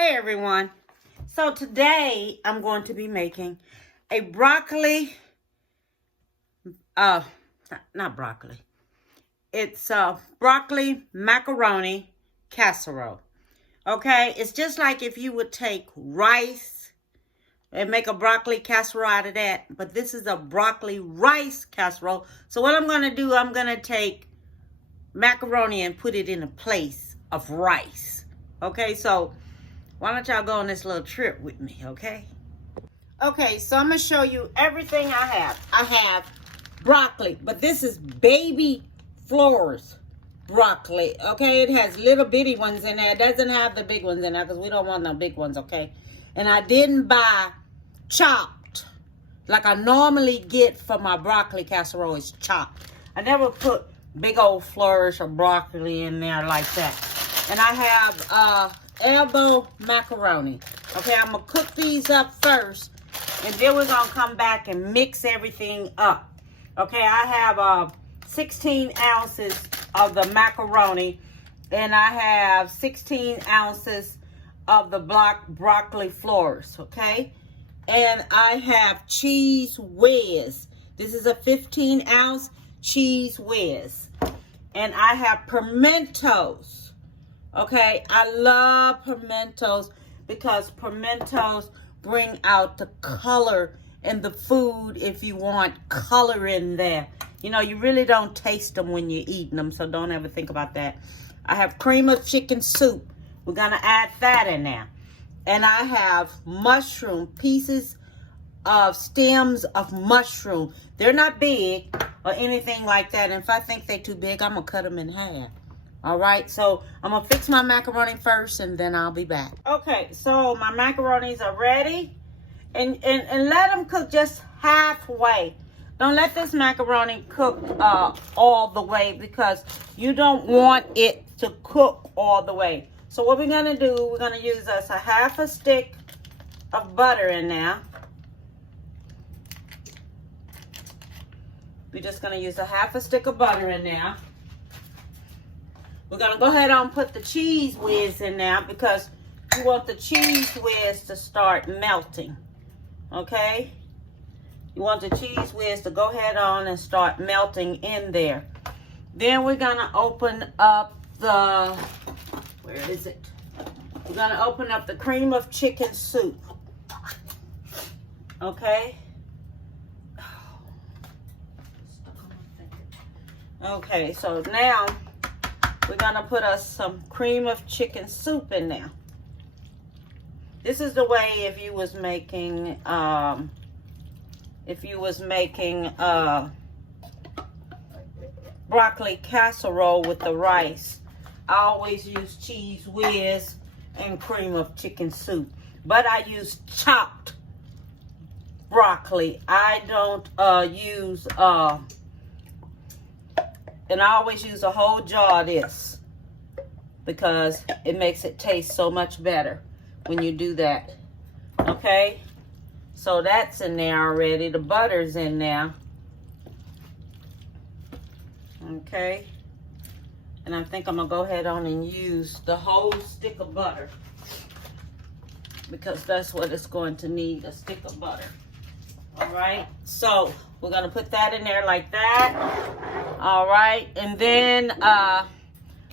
Hey everyone. So today I'm going to be making a broccoli, not broccoli. It's broccoli macaroni casserole. Okay, it's just like if you would take rice and make a broccoli casserole out of that, but this is a broccoli rice casserole. So what I'm going to do, I'm going to take macaroni and put it in a place of rice. Okay, so why don't y'all go on this little trip with me, okay? Okay, so I'm going to show you everything I have. I have broccoli, but this is baby Flores broccoli, okay? It has little bitty ones in there. It doesn't have the big ones in there because we don't want no big ones, okay? And I didn't buy chopped like I normally get for my broccoli casserole. It's chopped. I never put big old flourish of broccoli in there like that. And I have elbow macaroni. Okay, I'm gonna cook these up first, and then we're gonna come back and mix everything up. Okay, I have 16 ounces of the macaroni, and I have 16 ounces of the broccoli flores. Okay, and I have cheese whiz. This is a 15-ounce cheese whiz, and I have pimentos. Okay, I love pimentos because pimentos bring out the color in the food if you want color in there. You know, you really don't taste them when you're eating them, so don't ever think about that. I have cream of chicken soup. We're going to add that in there. And I have mushroom, pieces of stems of mushroom. They're not big or anything like that. And if I think they're too big, I'm going to cut them in half. All right, so I'm going to fix my macaroni first, and then I'll be back. Okay, so my macaronis are ready. And let them cook just halfway. Don't let this macaroni cook all the way because you don't want it to cook all the way. So what we're going to do, we're going to use us a half a stick of butter in there. We're just going to use a half a stick of butter in there. We're going to go ahead and put the cheese whiz in there because you want the cheese whiz to start melting. Okay? You want the cheese whiz to go ahead on and start melting in there. Then we're going to open up the, where is it? We're going to open up the cream of chicken soup. Okay? Okay, so now we're going to put us some cream of chicken soup in there. This is the way if you was making broccoli casserole with the rice. I always use cheese whiz and cream of chicken soup. But I use chopped broccoli. I don't use and I always use a whole jar of this because it makes it taste so much better when you do that. Okay? So that's in there already. The butter's in there. Okay? And I think I'm going to go ahead on and use the whole stick of butter because that's what it's going to need, a stick of butter. All right? So we're going to put that in there like that. All right, and then I'm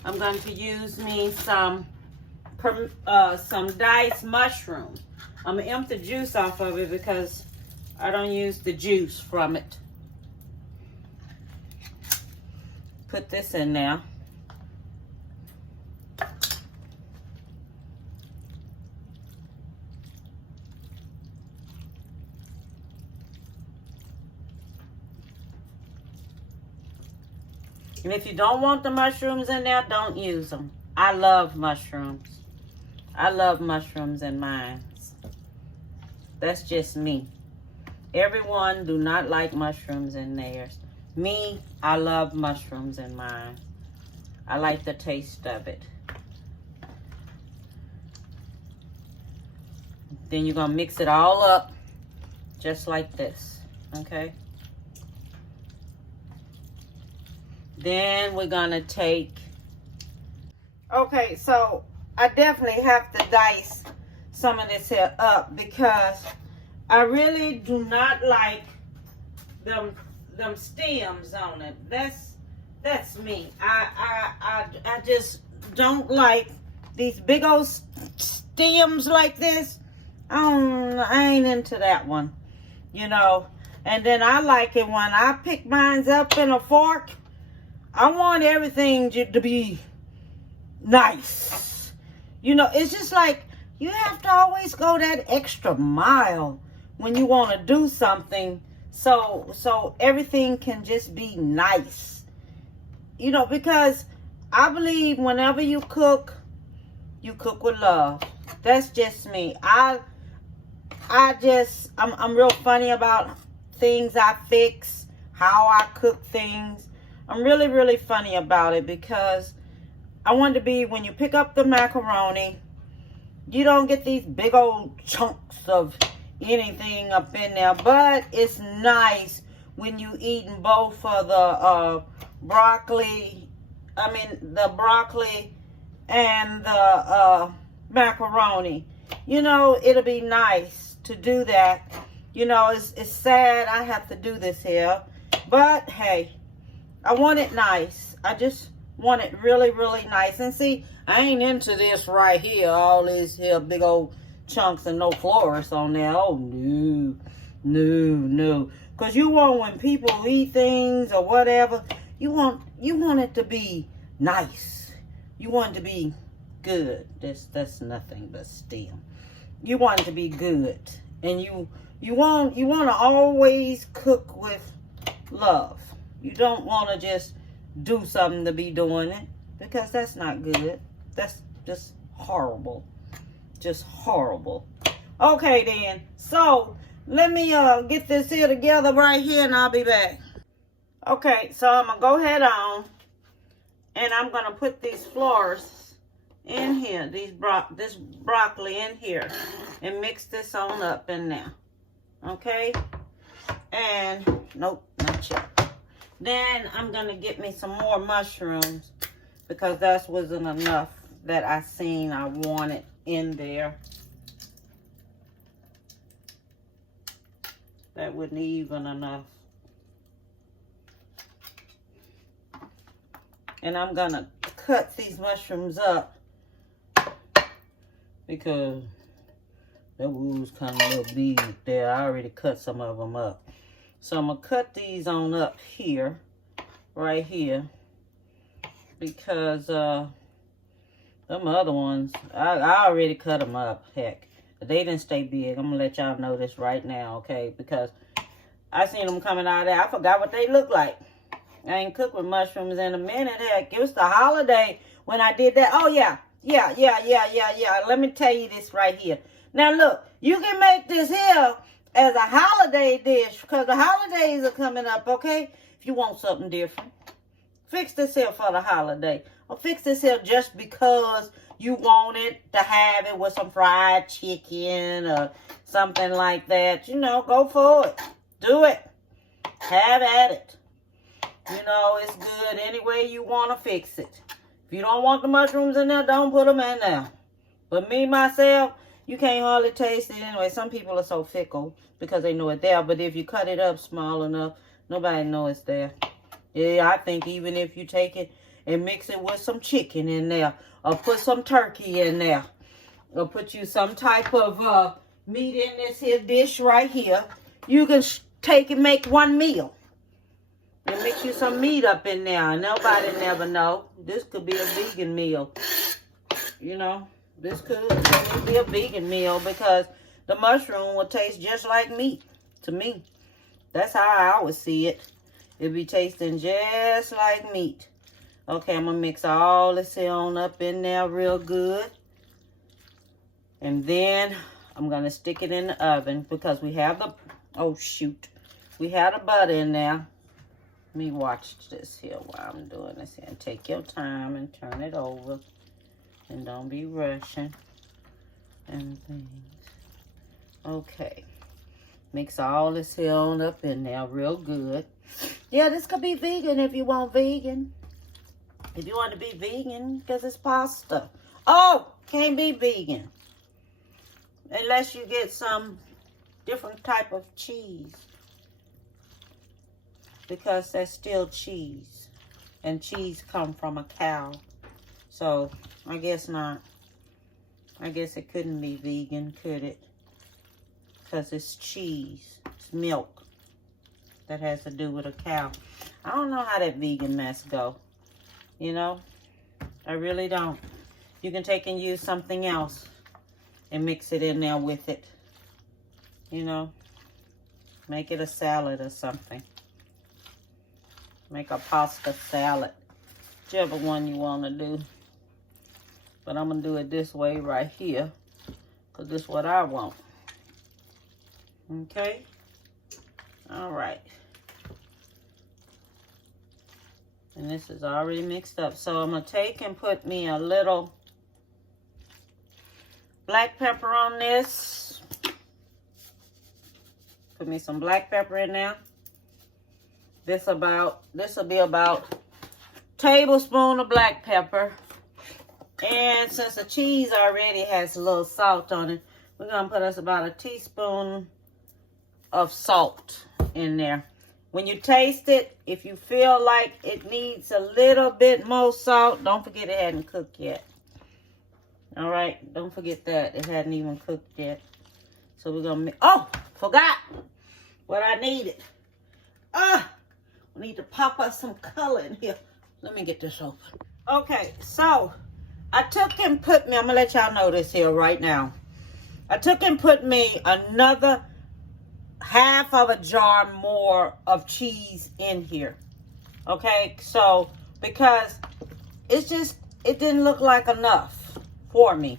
going to use me some diced mushroom. I'm going to empty the juice off of it because I don't use the juice from it. Put this in there. And if you don't want the mushrooms in there, don't use them. I love mushrooms. I love mushrooms in mine. That's just me. Everyone do not like mushrooms in theirs. Me, I love mushrooms in mine. I like the taste of it. Then you're going to mix it all up just like this. Okay? Then we're going to take, okay, so I definitely have to dice some of this here up because I really do not like them stems on it. That's me. I just don't like these big old stems like this. I ain't into that one, you know. And then I like it when I pick mine up in a fork. I want everything to be nice. You know, it's just like you have to always go that extra mile when you want to do something so everything can just be nice. You know, because I believe whenever you cook with love. That's just me. I'm real funny about things I fix, how I cook things. I'm really, really funny about it because I want to be, when you pick up the macaroni, you don't get these big old chunks of anything up in there. But it's nice when you eating both of the broccoli and the macaroni. You know, it'll be nice to do that. You know, it's sad I have to do this here. But, hey, I want it nice. I just want it really, really nice. And see, I ain't into this right here. All these here big old chunks and no florist on there. Oh, no. Because you want, when people eat things or whatever, you want it to be nice. You want it to be good. That's nothing but stem. You want it to be good. And you want to always cook with love. You don't want to just do something to be doing it, because that's not good. That's just horrible. Just horrible. Okay then. So let me get this here together right here and I'll be back. Okay, so I'm gonna go ahead on and I'm gonna put these florets in here, this broccoli in here, and mix this on up in there. Okay, and nope, not yet. Then I'm gonna get me some more mushrooms because that wasn't enough that I seen I wanted in there. That wasn't even enough. And I'm gonna cut these mushrooms up because that was kind of a little big there. I already cut some of them up. So I'm gonna cut these on up here, right here, because them other ones, I already cut them up, heck. They didn't stay big. I'm gonna let y'all know this right now, okay? Because I seen them coming out of there. I forgot what they look like. I ain't cooked with mushrooms in a minute. Heck, it was the holiday when I did that. Oh, yeah. Let me tell you this right here. Now, look, you can make this here as a holiday dish because the holidays are coming up, okay? If you want something different, fix this here for the holiday. Or fix this here just because you want it to have it with some fried chicken or something like that. You know, go for it. Do it. Have at it. You know, it's good any way you want to fix it. If you don't want the mushrooms in there, don't put them in there. But me, myself, you can't hardly taste it anyway. Some people are so fickle because they know it's there. But if you cut it up small enough, nobody knows it's there. Yeah, I think even if you take it and mix it with some chicken in there, or put some turkey in there, or put you some type of meat in this here dish right here, you can take and make one meal. And mix you some meat up in there. Nobody never know. This could be a vegan meal. You know, this could be a vegan meal because the mushroom will taste just like meat to me. That's how I always see it. It'll be tasting just like meat. Okay, I'm going to mix all this here on up in there real good. And then I'm going to stick it in the oven because we have the, oh shoot, we have the butter in there. Let me watch this here while I'm doing this here. And take your time and turn it over. And don't be rushing and things. Okay. Mix all this here on up in there real good. Yeah, this could be vegan if you want vegan. If you want to be vegan, because it's pasta. Oh, can't be vegan. unless you get some different type of cheese, because that's still cheese, and cheese come from a cow. So I guess not. I guess it couldn't be vegan, could it? Because it's cheese, it's milk that has to do with a cow. I don't know how that vegan mess go, you know. I really don't. You can take and use something else and mix it in there with it, you know. Make it a salad or something. Make a pasta salad, whichever one you want to do. But I'm going to do it this way right here, because this is what I want. Okay? All right. And this is already mixed up. So I'm going to take and put me a little black pepper on this. Put me some black pepper in there. This will be about a tablespoon of black pepper. And since the cheese already has a little salt on it, we're going to put us about a teaspoon of salt in there. When you taste it, if you feel like it needs a little bit more salt, don't forget it hadn't cooked yet. All right, don't forget that. It hadn't even cooked yet. So we're going to make, oh, forgot what I needed. We need to pop us some color in here. Let me get this open. Okay, so I took and put me, I'm going to let y'all know this here right now. I took and put me another half of a jar more of cheese in here. Okay, so because it's just, it didn't look like enough for me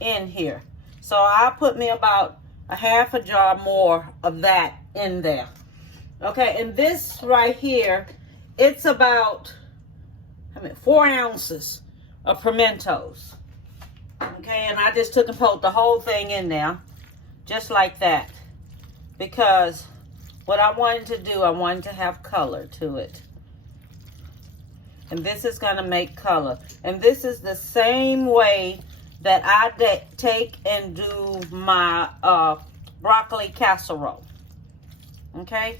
in here. So I put me about a half a jar more of that in there. Okay, and this right here, it's about 4 ounces of pimentos. Okay, and I just took and put the whole thing in there, just like that. Because what I wanted to do, I wanted to have color to it. And this is going to make color. And this is the same way that I take and do my broccoli casserole. Okay?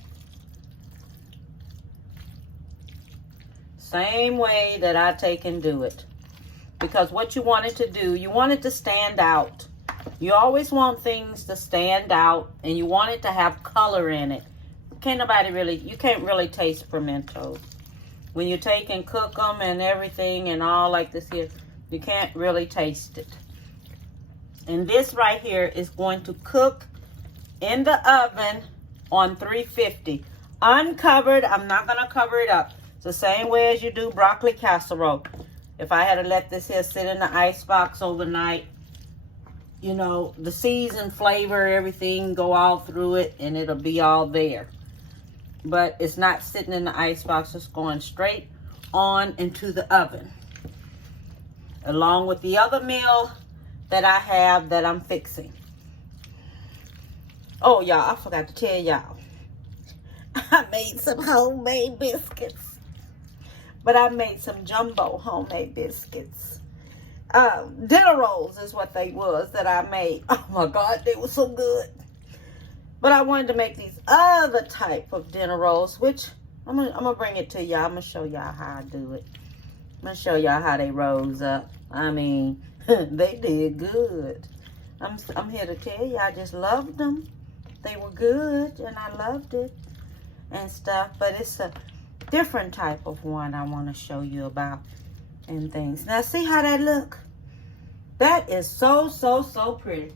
Same way that I take and do it. Because what you want it to do, you want it to stand out. You always want things to stand out, and you want it to have color in it. You can't really taste pimentos. When you take and cook them and everything and all like this here, you can't really taste it. And this right here is going to cook in the oven on 350. Uncovered, I'm not going to cover it up. It's the same way as you do broccoli casserole. If I had to let this here sit in the ice box overnight, you know, the season, flavor, everything go all through it and it'll be all there. But it's not sitting in the ice box. It's going straight on into the oven. Along with the other meal that I have that I'm fixing. Oh, y'all, I forgot to tell y'all. I made some homemade biscuits. But I made some jumbo homemade biscuits. Dinner rolls is what they was that I made. Oh my God, they were so good. But I wanted to make these other type of dinner rolls, which I'm gonna bring it to y'all. I'm gonna show y'all how I do it. I'm gonna show y'all how they rose up. I mean, they did good. I'm here to tell you, I just loved them. They were good, and I loved it and stuff. But it's a different type of one I want to show you about and things. Now, see how that look? That is so, so, so pretty.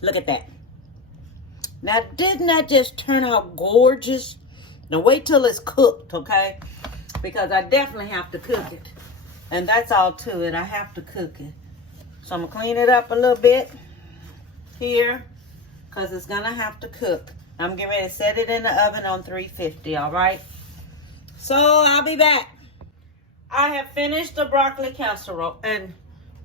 Look at that. Now, didn't that just turn out gorgeous? Now, wait till it's cooked, okay? Because I definitely have to cook it. And that's all to it. I have to cook it. So, I'm going to clean it up a little bit here, because it's going to have to cook. I'm getting ready to set it in the oven on 350, all right? So, I'll be back. I have finished the broccoli casserole, and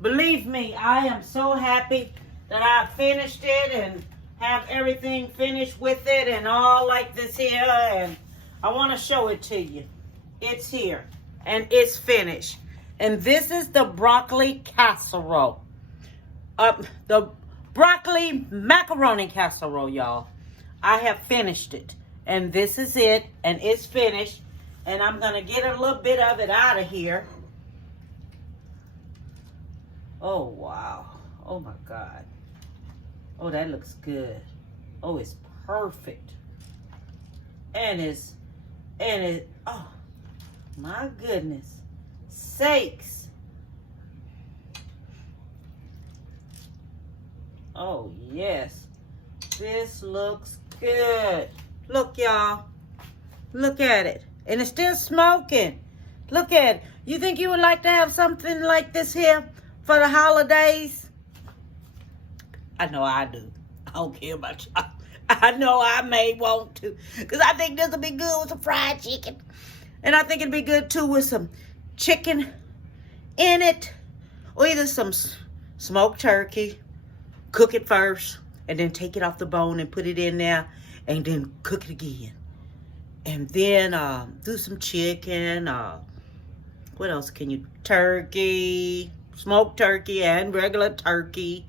believe me, I am so happy that I finished it and have everything finished with it and all like this here, and I want to show it to you. It's here, and it's finished. And this is the broccoli casserole. The broccoli macaroni casserole, y'all. I have finished it. And this is it. And it's finished. And I'm going to get a little bit of it out of here. Oh, wow. Oh, my God. Oh, that looks good. Oh, it's perfect. Oh, my goodness sakes. Oh, yes. This looks good. Look, y'all. Look at it. And it's still smoking. Look at it. You think you would like to have something like this here for the holidays? I know I do. I don't care about y'all. I know I may want to. Because I think this will be good with some fried chicken. And I think it'd be good, too, with some chicken in it. Or either some smoked turkey. Cook it first. And then take it off the bone and put it in there. And then cook it again. And then do some chicken. What else can you? Turkey. Smoked turkey and regular turkey.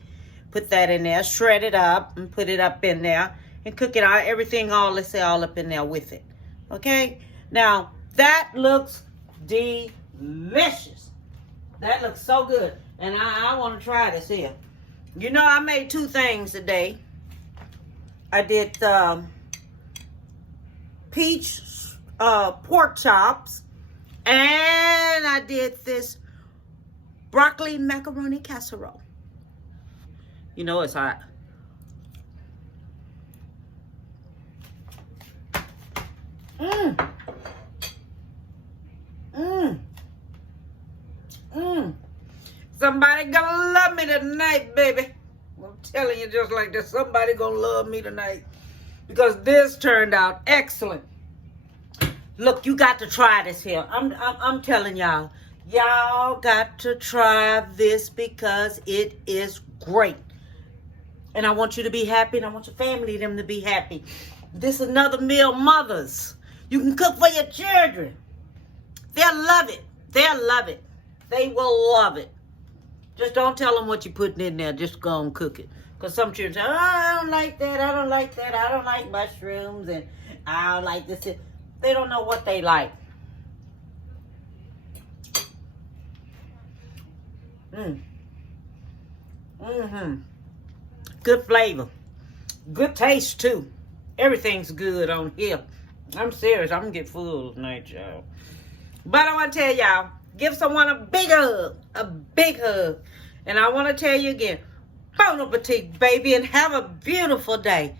Put that in there. Shred it up and put it up in there. And cook it out. Everything all, let's say, all up in there with it. Okay? Now, that looks delicious. That looks so good. And I want to try this here. You know, I made two things today. I did peach pork chops. And I did this broccoli macaroni casserole. You know it's hot. Somebody gonna love me tonight, baby. I'm telling you just like this. Somebody gonna love me tonight. Because this turned out excellent. Look, you got to try this here. I'm telling y'all. Y'all got to try this because it is great. And I want you to be happy. And I want your family, them to be happy. This is another meal, mothers. You can cook for your children. They'll love it. They'll love it. They will love it. Just don't tell them what you're putting in there. Just go and cook it. Because some children say, oh, I don't like that. I don't like that. I don't like mushrooms. And I don't like this. They don't know what they like. Good flavor. Good taste, too. Everything's good on here. I'm serious. I'm going to get full tonight, y'all. But I want to tell y'all, give someone a big hug. A big hug. And I want to tell you again, bon appetit, baby, and have a beautiful day.